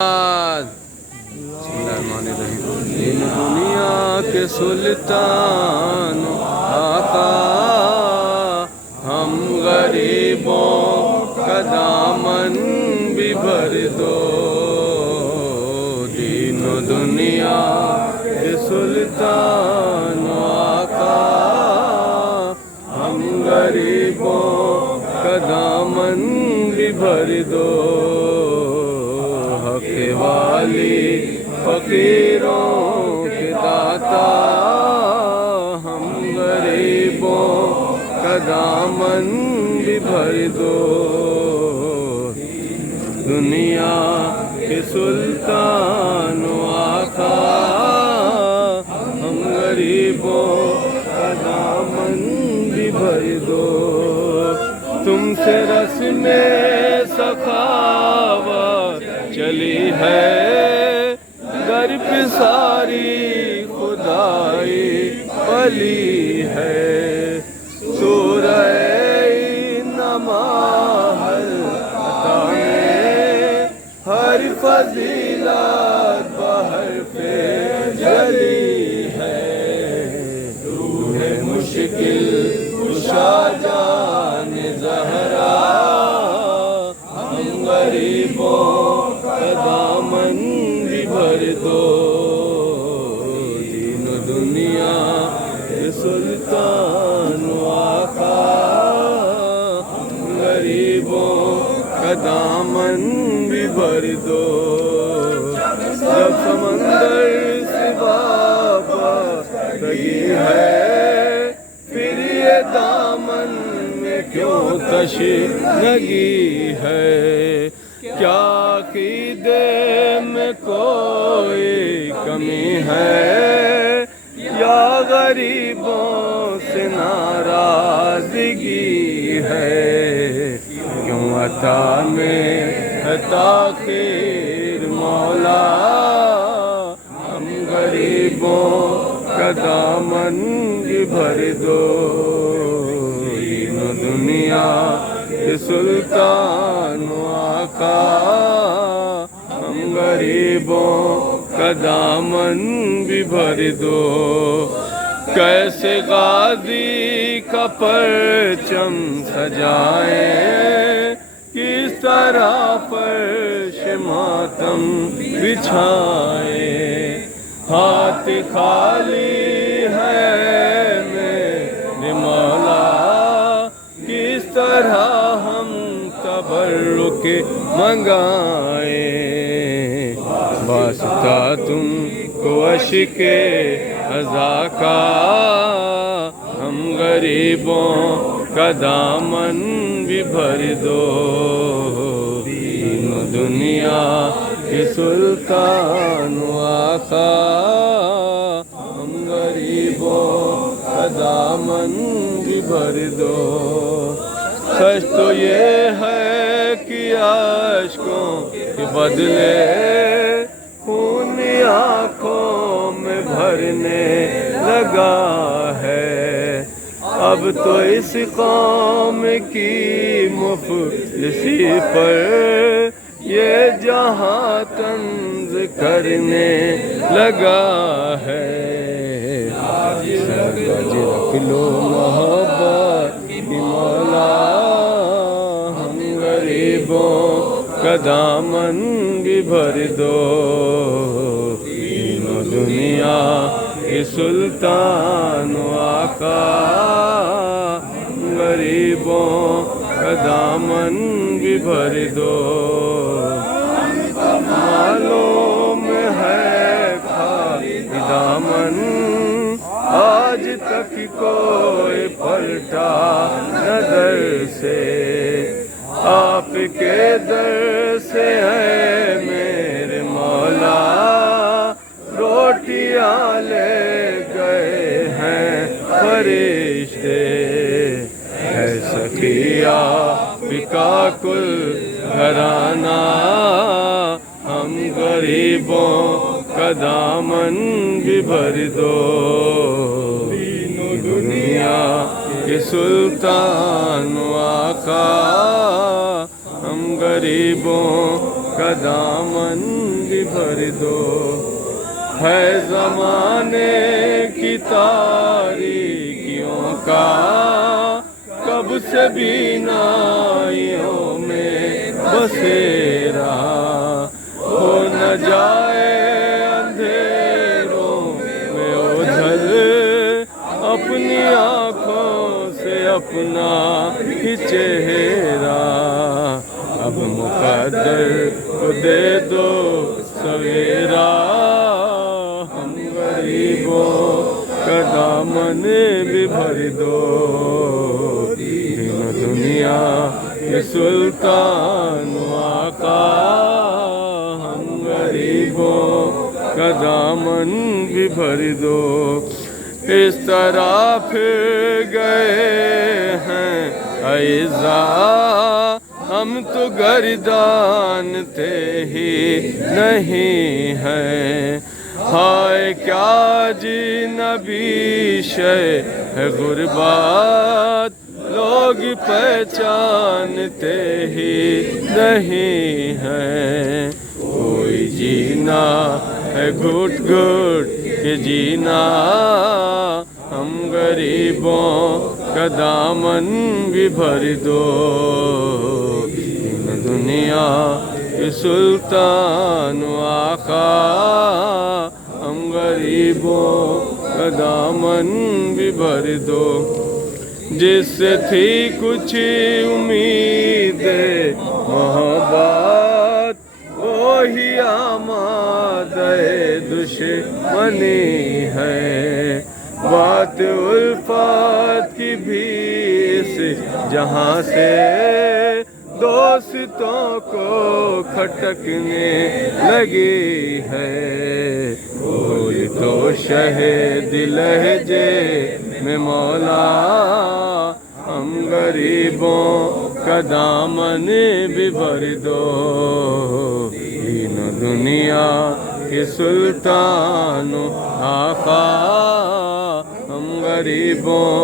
دین دنیا کے سلطان آقا، ہم غریبوں کا دامن بھی بھر دو۔ دین و دنیا کے سلطان آقا، ہم غریبوں کا دامن بھی بھر دو۔ حق والی فقیروں کے داتا، ہم غریبوں کا دامن بھی بھر دو۔ دنیا کے سلطان آقا، ہم غریبوں کا دامن بھی بھر دو۔ تم سے رسم سخاوت چلی ہے، در پہ ساری خدائی پلی ہے۔ سورہ انما عطا میں ہر فضیلت بحرف جلی ہے۔ روح مشکل کشا جان زہرا، ہم غریبوں کا دامن بھی بھر دو۔ دین و دنیا کے سلطان آقا، ہم غریبوں کا دامن بھی بھر دو۔ جب سمندر سے وابستگی ہے، پھر یہ دامن میں کیوں تشنگی ہے؟ کیا عقیدے میں کوئی کمی ہے، یا غریبوں سے ناراضگی ہے؟ کیوں عطا میں ہے تاخیر مولا، ہم غریبوں کا دامن بھی بھر دو۔ دین و دنیا کے سلطان آقا، ہم غریبوں کا دامن بھی بھر دو۔ کیسے غازی کا پرچم سجائیں، کس طرح فرش ماتم بچھائیں؟ ہاتھ خالی ہے میرے مولا، کس طرح ہم تبرک منگائیں؟ واسطہ تم کو اشک عزا کا، ہم غریبوں کا دامن بھی بھر دو۔ دین و دنیا کے سلطان آقا، ہم غریبوں کا دامن بھی بھر دو۔ سچ تو یہ ہے کہ اشکوں کے بدلے خون آنکھوں میں بھرنے لگا ہے۔ اب تو اس قوم کی مفلسی پر یہ جہاں طنز کرنے لگا ہے۔ سرگج رکھ لو محبت کی مولا، ہم غریبوں کا دامن بھی بھر دو۔ دین و دنیا کے سلطان آقا، ہم غریبوں کا دامن بھی بھر دو۔ معلوم ہے خالی دامن، آج تک کوئی پلٹا نہ در سے۔ آپ کے در سے ہے میرے مولا، روٹیاں لے گئے ہیں فرشتے۔ ہے سخیا کا کل گھرانہ، ہم غریبوں کا دامن بھی بھر دو۔ دین و دنیا کے سلطان آقا، ہم غریبوں کا دامن بھی بھر دو، ہے زمانے کی تاریکیوں کا کب سے بینائیوں میں بسیرا، ہو نہ جائے اندھیروں میں اوجھل اپنی آنکھوں سے اپنا ہی چہرہ، اب مقدر کو دے دو سویرا، ہم غریبوں کا دامن بھی بھر دو، دین و دنیا کے سلطان و آقا، ہم غریبوں کا دامن بھی بھر دو، اس طرح پھر گئے ہیں اعزاء ہم تو گردانتے ہی نہیں ہیں، ہائے کیا جی نبی شے ہے غربت، لوگ پہچانتے ہی نہیں ہیں، کوئی جینا ہے گھٹ گھٹ کے جینا، ہم غریبوں کا دامن بھی بھر دو، دین دنیا کے سلطان و آقا، ہم غریبوں کا دامن بھی بھر دو، جس سے تھی کچھ امید محبت وہی آمادہ دشمنی ہے، بات الفت کی بھی اس جہاں سے دوستوں کو کھٹکنے لگی ہے، کوئی تو شہد لہجے میں مولا، ہم غریبوں کا دامن بھی بھر دو، دین و دنیا کے سلطان و آقا، ہم غریبوں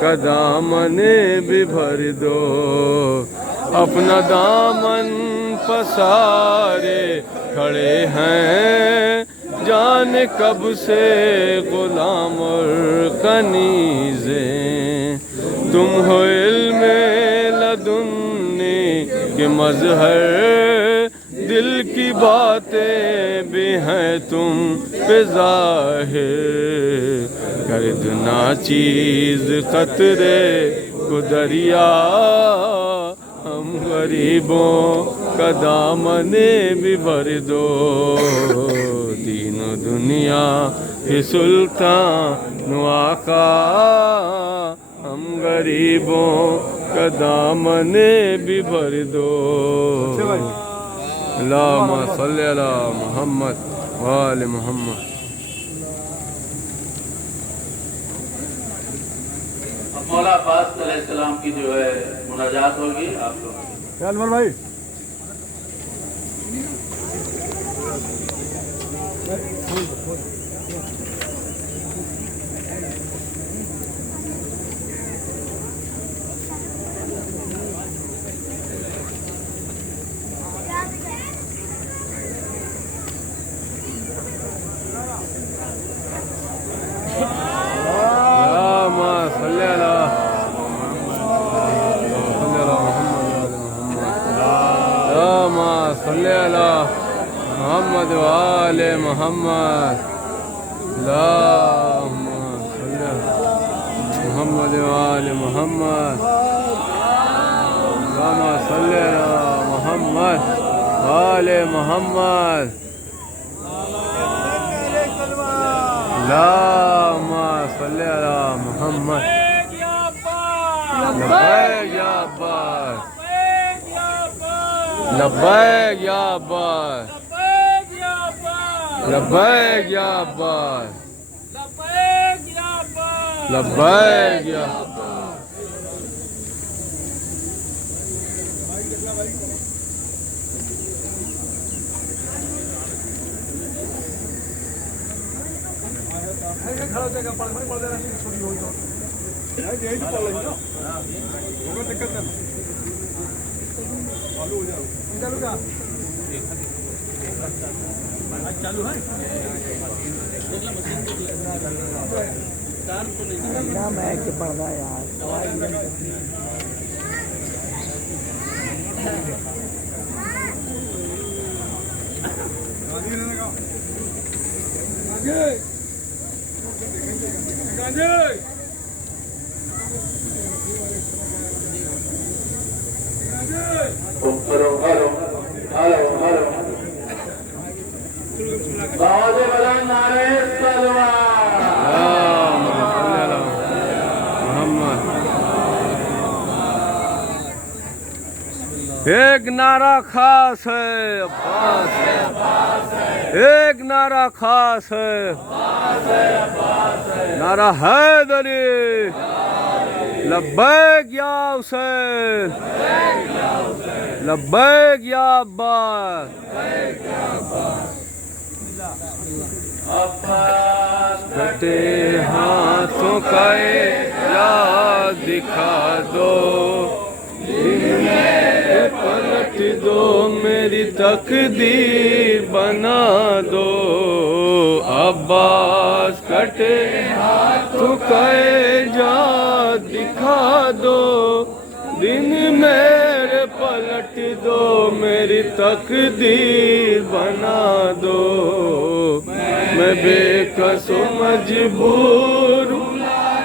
کا دامن بھی بھر دو، اپنا دامن پسارے کھڑے ہیں جان کب سے غلام اور کنیزیں، تم ہو علم لدنی کے مظہر، دل کی باتیں بھی ہیں تم پہ ظاہر، کر دو ناچیز قطرے کو دریا، ہم غریبوں کا دامن بھی بھر دو، دین و دنیا کے سلطان و آقا، ہم غریبوں کا دامن بھی بھر دو، اللہم صلی علی محمد وآل محمد۔ مولا عباس علیہ السلام کی جو ہے مناجات ہوگی، آپ لوگ انور بھائی صلی علی محمد وآل محمد، اللہم صلی علی محمد وآل محمد، اللہم صلی علی محمد وآل محمد، اللہم صلی علی محمد، لبیک یا عباس، لبیک یا عباس، لبیک یا عباس، لبیک یا دقت हेलो हेलो हेलो हेलो बावज बलन नारे सलवार एक नारा खास है अब्बास, एक नारा खास है नारा हैदरी, लब्बैक या हुसैन, लब्बैक या अब्बास। कटे हाथों का याद दिखा दो, पलट दो मेरी तकदीर बना दो। अब्बास कटे हाथों का जा दिखा दो, दिन मेरे पलट दो मेरी तकदीर बना दो। मैं बेकस मजबूर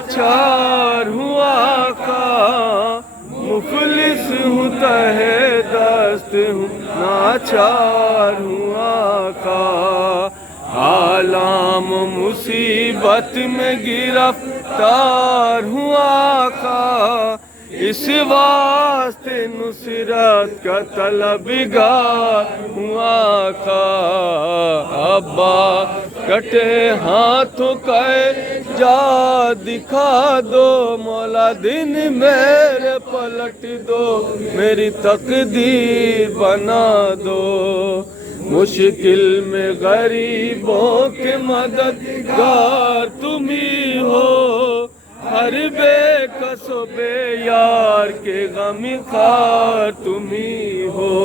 चार हूँ आका, मुफलिस हूँ तहे दस्त हूँ नाचार हूँ आका। आलाम मुसीबत में गिरफ्तार हूँ आका, इस वास्ते नुसरत का तलबगार हूँ आका। अब्बा कटे हाथों का जा दिखा दो, मौला दिन मेरे पलट दो मेरी तकदीर बना दो। मुश्किल में गरीबों के मददगार तुम ही हो, हर बेकस बेयार के गमी खार तुम ही हो।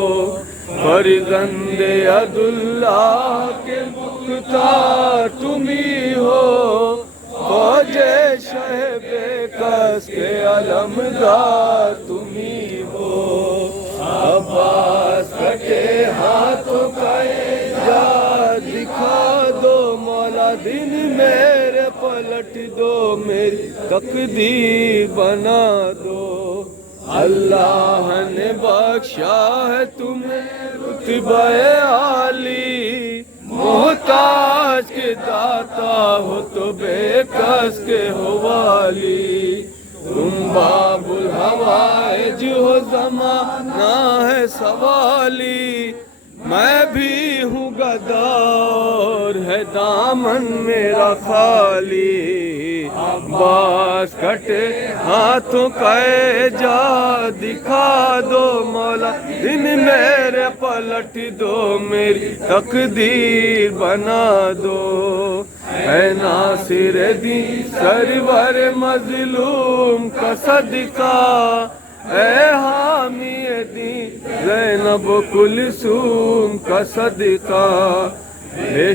फर्जंदे अब्दुल्लाह के मुख्तार तुम ही हो, फौजे शह बेकस के अलमदार तुम ही हो। अब्बास कटे हाथों का जा दिखा दो, मौला दिन मेरे पलट दो मेरी तकदीर बना दो। अल्लाह ने बख्शा है तुम्हें रुतबे आली, मोहताज के दाता हो तो बेकस के हो वाली। तुम बाबुल हवाइज हो ज़माना है सवाली, मैं भी हूँ गद्दार है दामन मेरा खाली। अब्बास कटे हाथों का जा दिखा दो, मौला दिन मेरे पलट दो मेरी तकदीर बना दो। ऐ नासिर दीन सरवर मजलूम का सदका, ऐ हामी दीन ज़ैनब कुलसूम का सदका।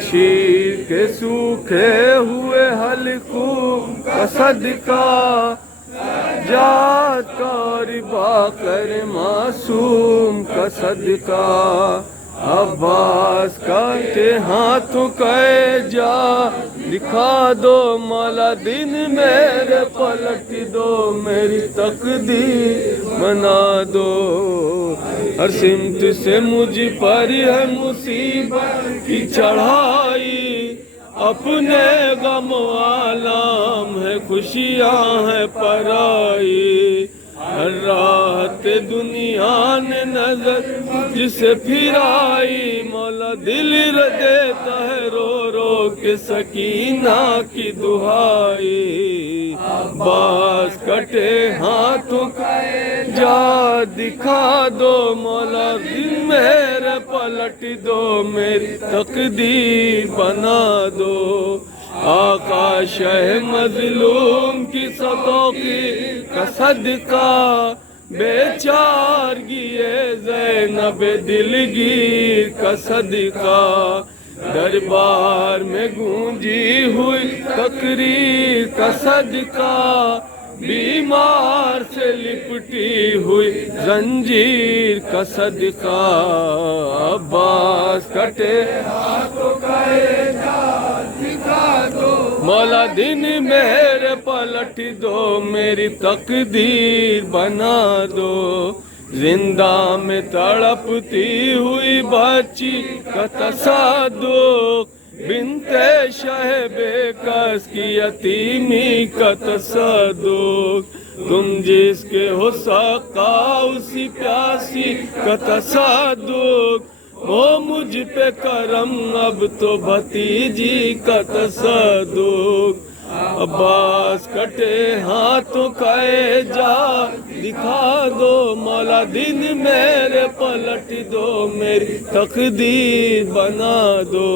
शीर के सूखे हुए हलकूम का सदका, जात का रिबा कर मासूम का सदका। अब्बास काटे हाथों का जा दिखा दो, मौला दिन मेरे पलट दो मेरी तकदीर बना दो। हर सिमत से मुझ पर है मुसीबत की चढ़ाई, अपने गम आलम है खुशियाँ है पराई। हर रात दुनिया ने नजर जिसे फिराई, मौला दिल देता है रो रो के सकीना की दुहाई। अब्बास कटे हाथों का जा दिखा दो, मौला दिन मेरे पलट दो मेरी तकदीर बना दो। आका शह मजलूम की सतों की का सदका, बेचारगी ज़ैनब दिलगीर का सदका दरबार में गूंजी हुई तकरीर का सदका बीमार से लिपटी हुई जंजीर का सदका अब्बास कटे हाथों का दिखा दो मौला दिन मेरे पलट दो मेरी तकदीर बना दो जिंदा में तड़पती हुई बच्ची का तसादुक बिनते शहबे कस की यतीमी का तसादुक तुम जिसके हो सका उसी प्यासी का तसादुक वो मुझ पे करम अब तो भतीजी का तसादुक अब्बास कटे हाथों का जा दिखा दो मौला दिन मेरे पलट दो मेरी तकदीर बना दो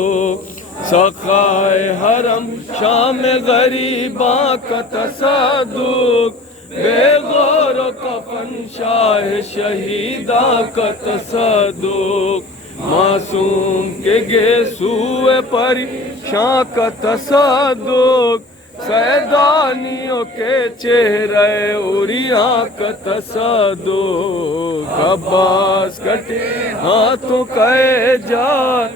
सखाए हरम शाम गरीबा का तसादुक बेगौर कफन शाह शहीदा का तसादुक मासूम के गेसुए परीक्षां का तसादुक सैदानियों के चेहरे उरिया का तसादुक अब्बास कटे हाथों का जा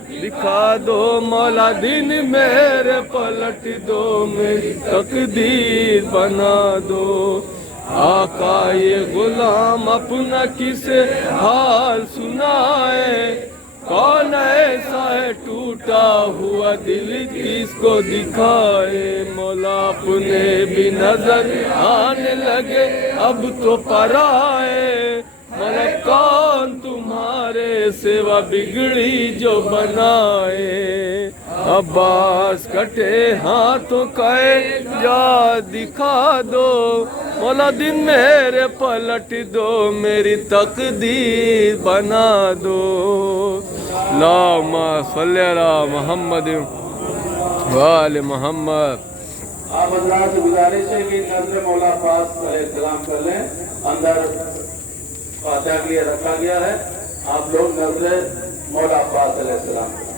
दिखा दो मौला दिन मेरे पलट दो मेरी तकदीर बना दो आका ये गुलाम अपना किसे हाल सुनाए कौन ऐसा है टूटा हुआ दिल किसको दिखाए मौला अपने भी नजर आने लगे अब तो पराए मौला कौन तुम्हारे सेवा बिगड़ी जो बनाए अब्बास कटे हाथों का जा दिखा दो मौला दिन मेरे पलट दो मेरी तकदीर बना दो अल्लाहुम्मा सल्ली अला मुहम्मद व आले मोहम्मद। आप हज़रात से गुजारिश है कि नज़र मौला पास सलाम कर लें। अंदर फातिहा के लिए रखा गया है, आप लोग नज़र मौला पास सलाम करें।